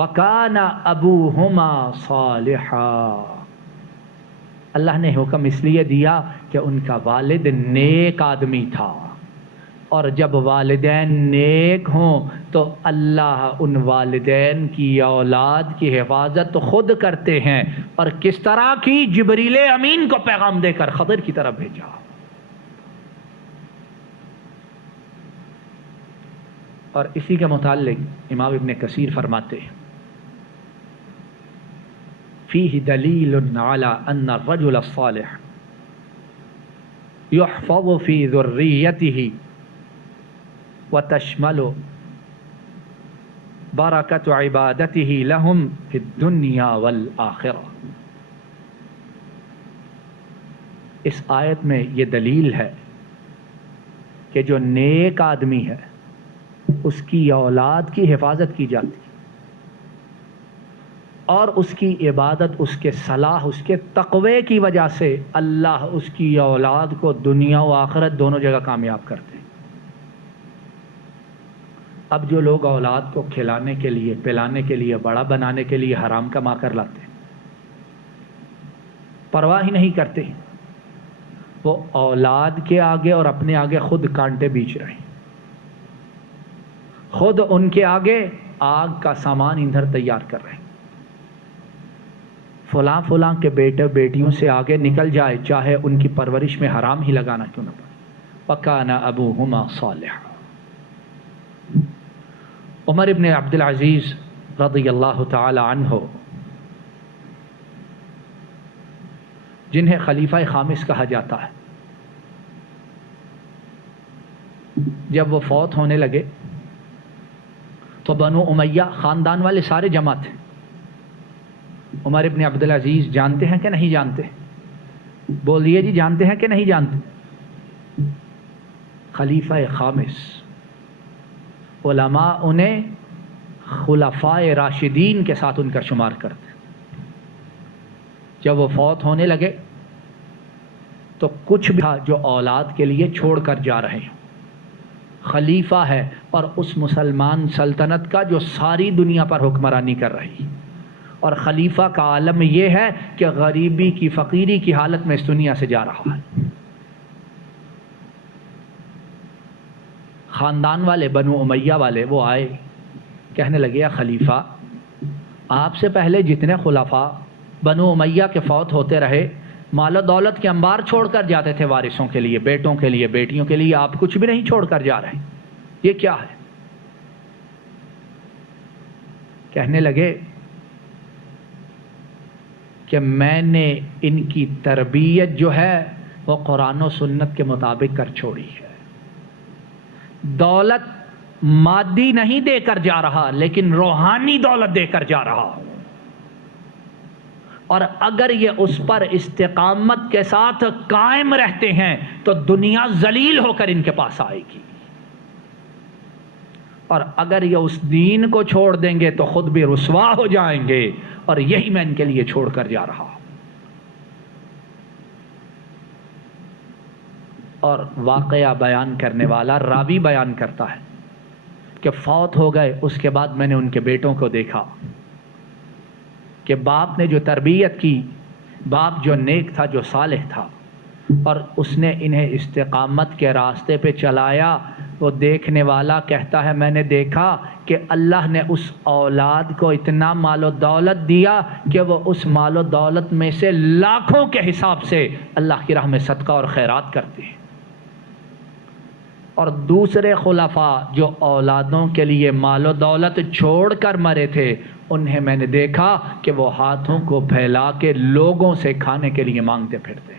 وَكَانَ أَبُوهُمَا صَالِحًا، اللہ نے حکم اس لیے دیا کہ ان کا والد نیک آدمی تھا، اور جب والدین نیک ہوں تو اللہ ان والدین کی اولاد کی حفاظت خود کرتے ہیں۔ اور کس طرح کی؟ جبریل امین کو پیغام دے کر خضر کی طرف بھیجا۔ اور اسی کے متعلق امام ابن کثیر فرماتے ہیں فیہ دلیل علی ان الرجل الصالح یحفظ فی ذریتہ وتشمل برکت عبادتہ لہم فی الدنیا والآخرہ۔ اس آیت میں یہ دلیل ہے کہ جو نیک آدمی ہے اس کی اولاد کی حفاظت کی جاتی ہے، اور اس کی عبادت، اس کے صلاح، اس کے تقوی کی وجہ سے اللہ اس کی اولاد کو دنیا و آخرت دونوں جگہ کامیاب کرتے ہیں۔ اب جو لوگ اولاد کو کھلانے کے لیے، پلانے کے لیے، بڑا بنانے کے لیے حرام کما کر لاتے ہیں، پرواہ ہی نہیں کرتے، وہ اولاد کے آگے اور اپنے آگے خود کانٹے بیچ رہے ہیں، خود ان کے آگے آگ کا سامان ایندھن تیار کر رہے ہیں۔ فلاں فلاں کے بیٹے بیٹیوں سے آگے نکل جائے، چاہے ان کی پرورش میں حرام ہی لگانا کیوں نہ پڑے۔ وَكَانَ أَبُوهُمَا صَالِحًا۔ عمر ابن عبدالعزیز رضی اللہ تعالی عنہ، جنہیں خلیفہ خامس کہا جاتا ہے، جب وہ فوت ہونے لگے تو بنو امیہ خاندان والے سارے جمع تھے۔ عمر ابن عبدالعزیز جانتے ہیں کہ نہیں جانتے؟ بولیے جی، جانتے ہیں کہ نہیں جانتے؟ خلیفہ خامس، علماء انہیں خلفائے راشدین کے ساتھ ان کا شمار کرتے۔ جب وہ فوت ہونے لگے تو کچھ بھی تھا جو اولاد کے لیے چھوڑ کر جا رہے ہیں۔ خلیفہ ہے اور اس مسلمان سلطنت کا جو ساری دنیا پر حکمرانی کر رہی، اور خلیفہ کا عالم یہ ہے کہ غریبی کی، فقیری کی حالت میں اس دنیا سے جا رہا ہے۔ خاندان والے، بنو امیہ والے، وہ آئے، کہنے لگے یا خلیفہ، آپ سے پہلے جتنے خلفاء بنو امیہ کے فوت ہوتے رہے، مال و دولت کے انبار چھوڑ کر جاتے تھے وارثوں کے لیے، بیٹوں کے لیے، بیٹیوں کے لیے، آپ کچھ بھی نہیں چھوڑ کر جا رہے، یہ کیا ہے؟ کہنے لگے کہ میں نے ان کی تربیت جو ہے وہ قرآن و سنت کے مطابق کر چھوڑی ہے۔ دولت مادی نہیں دے کر جا رہا، لیکن روحانی دولت دے کر جا رہا، اور اگر یہ اس پر استقامت کے ساتھ قائم رہتے ہیں تو دنیا ذلیل ہو کر ان کے پاس آئے گی، اور اگر یہ اس دین کو چھوڑ دیں گے تو خود بھی رسوا ہو جائیں گے، اور یہی میں ان کے لیے چھوڑ کر جا رہا ہوں۔ اور واقعہ بیان کرنے والا راوی بیان کرتا ہے کہ فوت ہو گئے، اس کے بعد میں نے ان کے بیٹوں کو دیکھا کہ باپ نے جو تربیت کی، باپ جو نیک تھا، جو صالح تھا، اور اس نے انہیں استقامت کے راستے پہ چلایا، وہ دیکھنے والا کہتا ہے میں نے دیکھا کہ اللہ نے اس اولاد کو اتنا مال و دولت دیا کہ وہ اس مال و دولت میں سے لاکھوں کے حساب سے اللہ کی راہ میں صدقہ اور خیرات کرتے ہیں۔ اور دوسرے خلفاء جو اولادوں کے لیے مال و دولت چھوڑ کر مرے تھے، انہیں میں نے دیکھا کہ وہ ہاتھوں کو پھیلا کے لوگوں سے کھانے کے لیے مانگتے پھرتے ہیں۔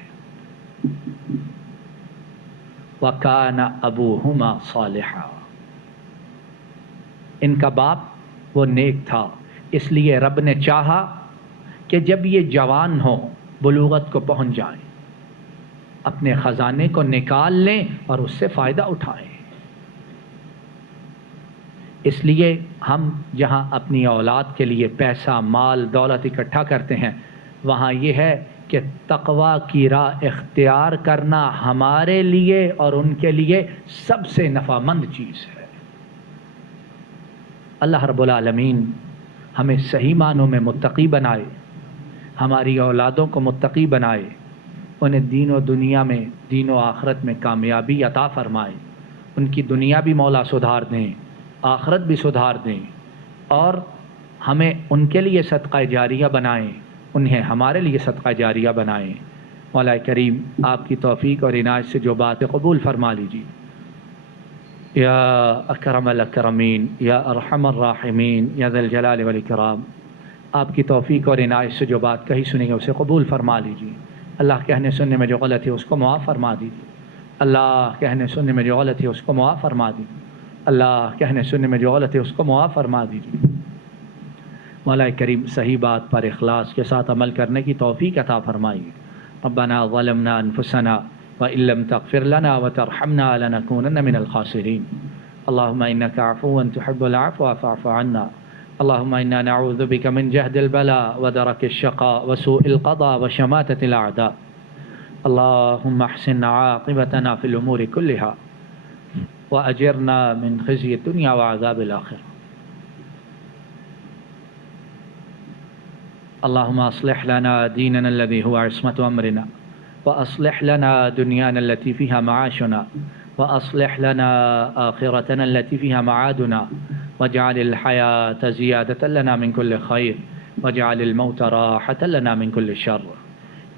وَكَانَ أَبُوهُمَا صَالِحًا، ان کا باپ وہ نیک تھا، اس لیے رب نے چاہا کہ جب یہ جوان ہوں، بلوغت کو پہنچ جائیں، اپنے خزانے کو نکال لیں اور اس سے فائدہ اٹھائیں۔ اس لیے ہم جہاں اپنی اولاد کے لیے پیسہ، مال، دولت اکٹھا کرتے ہیں، وہاں یہ ہے کہ تقویٰ کی راہ اختیار کرنا ہمارے لیے اور ان کے لیے سب سے نفع مند چیز ہے۔ اللہ رب العالمین ہمیں صحیح معنوں میں متقی بنائے، ہماری اولادوں کو متقی بنائے، انہیں دین و دنیا میں، دین و آخرت میں کامیابی عطا فرمائے، ان کی دنیا بھی مولا سدھار دیں، آخرت بھی سدھار دیں، اور ہمیں ان کے لیے صدقہ جاریہ بنائیں، انہیں ہمارے لیے صدقہ جاریہ بنائیں۔ مولا کریم آپ کی توفیق اور عنایت سے جو بات قبول فرما لیجیے۔ یا اکرم الاکرمین، یا ارحم الراحمین، یا ذا الجلال والاکرام، آپ کی توفیق اور عنایت سے جو بات کہی سنی ہے اسے قبول فرما لیجیے۔ اللہ کہنے سننے میں جو غلط ہے اس کو معاف فرما دیجیے۔ اللہ کہنے سننے میں جو غلط ہے اس کو معاف فرما دیجیے۔ اللہ کہنے سننے میں جو غلط ہے اس کو معاف فرما دیجیے۔ مولا کریم صحیح بات پر اخلاص کے ساتھ عمل کرنے کی توفیق عطا فرمائیے۔ ربنا ظلمنا انفسنا وإن لم تغفر لنا وترحمنا لنكونن من الخاسرين اللهم إنك عفو تحب العفو فاعف عنا اللهم إنا نعوذ بك من جهد البلاء ودرك الشقاء وسوء القضاء وشماتة الأعداء اللهم احسن عاقبتنا في الأمور كلها وأجرنا من خزي الدنيا وعذاب الآخرة اللهم أصلح لنا ديننا الذي هو عصمة أمرنا وأصلح لنا دنيانا التي فيها معاشنا وأصلح لنا آخرتنا التي فيها معادنا واجعل الحياة زيادة لنا من كل خير واجعل الموت راحة لنا من كل شر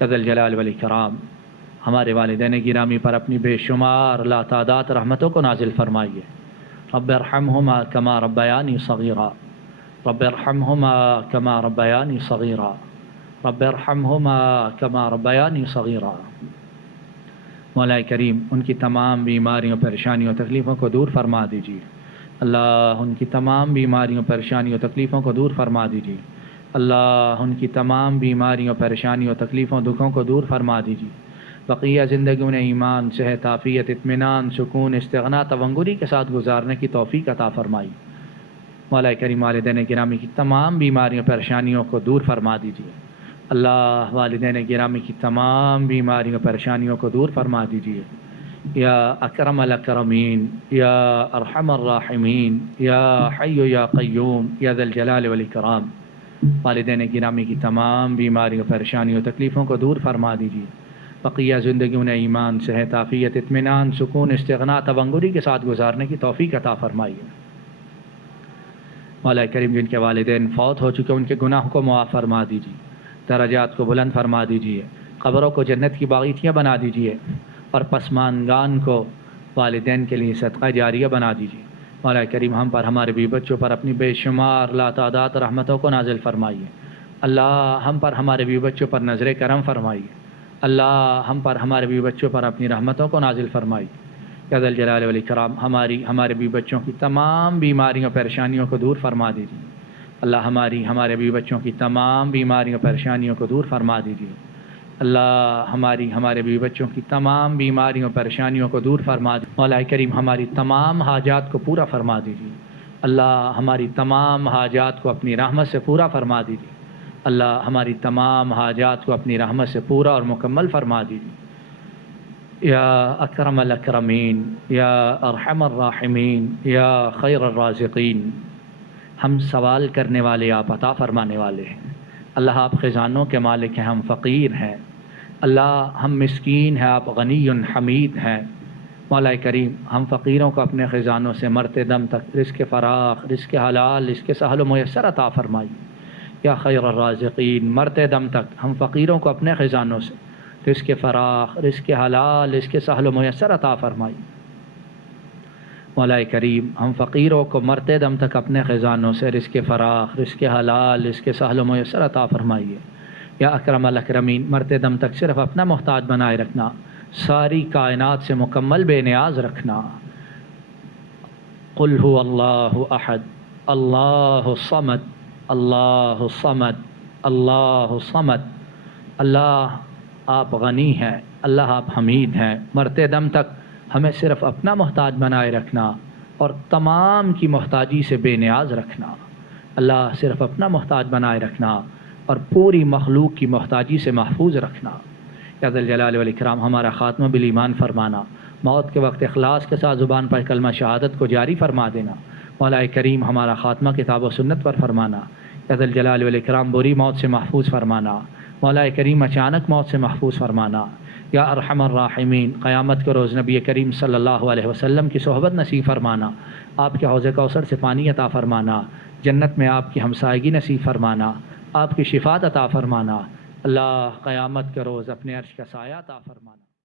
يا ذا الجلال والإكرام۔ ہمارے والدین گرامی پر اپنی بے شمار لا تعداد رحمتوں کو نازل فرمائیے۔ رب ارحمہما کما ربیانی صغیرا رب ارحمہما کما ربیانی صغیرا رب ارحمہما کما ربیانی صغیرا۔ مولا کریم ان کی تمام بیماریوں پریشانیوں تکلیفوں کو دور فرما دیجیے۔ اللہ ان کی تمام بیماریوں پریشانیوں تکلیفوں کو دور فرما دیجیے۔ اللہ ان کی تمام بیماریوں پریشانیوں تکلیفوں دکھوں کو دور فرما دیجیے۔ بقیہ زندگی انہیں ایمان، صحت، عافیت، اطمینان، سکون، استغنا، تونگری کے ساتھ گزارنے کی توفیق عطا فرمائی۔ مولا کریم والدین گرامی کی تمام بیماریوں پریشانیوں کو دور فرما دیجیے۔ اللہ والدین گرامی کی تمام بیماریوں پریشانیوں کو دور فرما دیجیے۔ یا اکرم الاکرمین، یا ارحم الراحمین، یا حی یا قیوم، یا ذا الجلال والاکرام، والدین گرامی کی تمام بیماریوں پریشانیوں تکلیفوں کو دور فرما دیجیے۔ بقیہ زندگی انہیں ایمان، صحت، عافیت، اطمینان، سکون، استغنا، تونگری کے ساتھ گزارنے کی توفیق عطا فرمائیے۔ مولا کریم جن کے والدین فوت ہو چکے ان کے گناہوں کو معاف فرما دیجیے، درجات کو بلند فرما دیجیے، قبروں کو جنت کی باغیچیاں بنا دیجیے، اور پسماندگان کو والدین کے لیے صدقہ جاریہ بنا دیجیے۔ مولا کریم ہم پر، ہمارے بیوی بچوں پر اپنی بے شمار لا تعداد رحمتوں کو نازل فرمائیے۔ اللہ ہم پر، ہمارے بیوی بچوں پر نظر کرم فرمائیے۔ اللہ ہم پر، ہمارے بیوی بچوں پر اپنی رحمتوں کو نازل فرمائیے۔ یا ذا الجلال والاکرام ہمارے بیوی بچوں کی تمام بیماریوں پریشانیوں کو دور فرما دیجیے۔ اللہ ہمارے بیوی بچوں کی تمام بیماریوں پریشانیوں کو دور فرما دیجیے۔ اللہ ہمارے بیوی بچوں کی تمام بیماریوں پریشانیوں کو دور فرما دیجیے۔ مولا کریم ہماری تمام حاجات کو پورا فرما دیجیے۔ اللہ ہماری تمام حاجات کو اپنی رحمت سے پورا فرما دیجیے۔ اللہ ہماری تمام حاجات کو اپنی رحمت سے پورا اور مکمل فرما دیجیے۔ یا اکرم الاکرمین، یا ارحم الراحمین، یا خیر الرازقین، ہم سوال کرنے والے، آپ عطا فرمانے والے ہیں۔ اللہ آپ خزانوں کے مالک ہیں، ہم فقیر ہیں۔ اللہ ہم مسکین ہیں، آپ غنی حمید ہیں۔ مولا کریم ہم فقیروں کو اپنے خزانوں سے مرتے دم تک رزق فراخ، رزق حلال، رزق سہل و میسر عطا فرمائیے۔ یا خیر الرازقین، مرتے دم تک ہم فقیروں کو اپنے خزانوں سے رزق فراخ، رزق حلال، رزق سہل و میسر عطا فرمائیے۔ مولا کریم ہم فقیروں کو مرتے دم تک اپنے خزانوں سے رزق فراخ، رزق حلال، رزق سہل و میسر عطا فرمائیے۔ یا اکرم الاکرمین مرتے دم تک صرف اپنا محتاج بنائے رکھنا، ساری کائنات سے مکمل بے نیاز رکھنا۔ قل هو اللہ احد اللہ الصمد اللہ الصمد اللہ الصمد۔ اللہ آپ غنی ہیں، اللہ آپ حمید ہیں۔ مرتے دم تک ہمیں صرف اپنا محتاج بنائے رکھنا اور تمام کی محتاجی سے بے نیاز رکھنا۔ اللہ صرف اپنا محتاج بنائے رکھنا اور پوری مخلوق کی محتاجی سے محفوظ رکھنا۔ یا ذا الجلال والاکرام ہمارا خاتمہ بالایمان فرمانا، موت کے وقت اخلاص کے ساتھ زبان پر کلمہ شہادت کو جاری فرما دینا۔ مولا کریم ہمارا خاتمہ کتاب و سنت پر فرمانا۔ یا ذی الجلال والاکرام بری موت سے محفوظ فرمانا، مولا کریم اچانک موت سے محفوظ فرمانا، یا ارحم الراحمین قیامت کے روز نبی کریم صلی اللہ علیہ وسلم کی صحبت نصیب فرمانا، آپ کے حوض کوثر سے پانی عطا فرمانا، جنت میں آپ کی ہمسائیگی نصیب فرمانا، آپ کی شفاعت عطا فرمانا، اللہ قیامت کے روز اپنے عرش کا سایہ عطا فرمانا۔